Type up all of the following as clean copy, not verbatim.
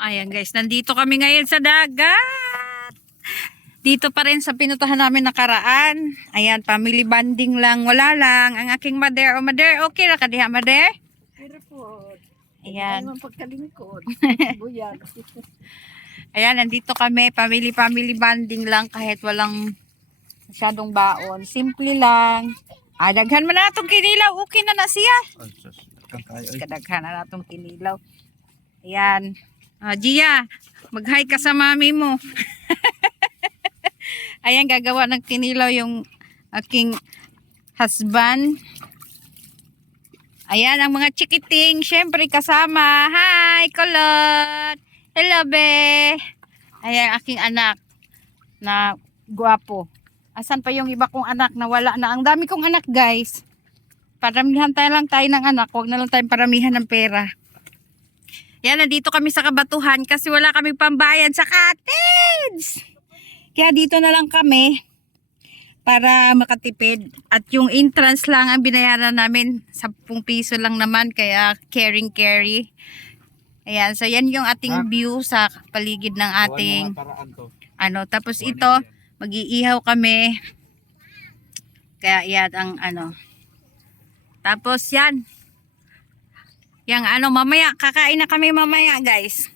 Ayan guys, nandito kami ngayon sa dagat. Dito pa rin sa pinuntahan namin nakaraan. Ayan, family bonding lang. Wala lang. Ang aking mother. O mother, okay ra ka diha, mother? Pero po, Ayan. ay pagkalingkod. Buyag. Ayan, nandito kami. Family bonding lang kahit walang masyadong baon. Simple lang. Daghan mo na itong kinilaw. Okay na na siya. Kadaghan na itong kinilaw. Ayan. Gia, mag-hi ka sa mami mo. Ayan, gagawa ng kinilaw yung aking husband. Ayan, ang mga chikiting, syempre kasama. Hi, Kulot. Hello, be. Ayan, aking anak na guwapo. Asan pa yung iba kong anak na wala na? Ang dami kong anak, guys. Paramihan tayo lang tayo ng anak. Huwag na lang tayong paramihan ng pera. Yan, nandito kami sa Kabatuhan kasi wala kaming pambayad sa cottage. Kaya dito na lang kami para makatipid. At yung entrance lang ang binayaran namin. 10 piso lang naman, kaya caring carry. Ayan, so yan yung ating view sa paligid ng ating tapos ito, mag-iihaw kami. Kaya yan ang Tapos yan. Yang mamaya, kakain na kami mamaya, guys.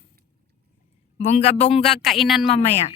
Bongga-bongga kainan mamaya.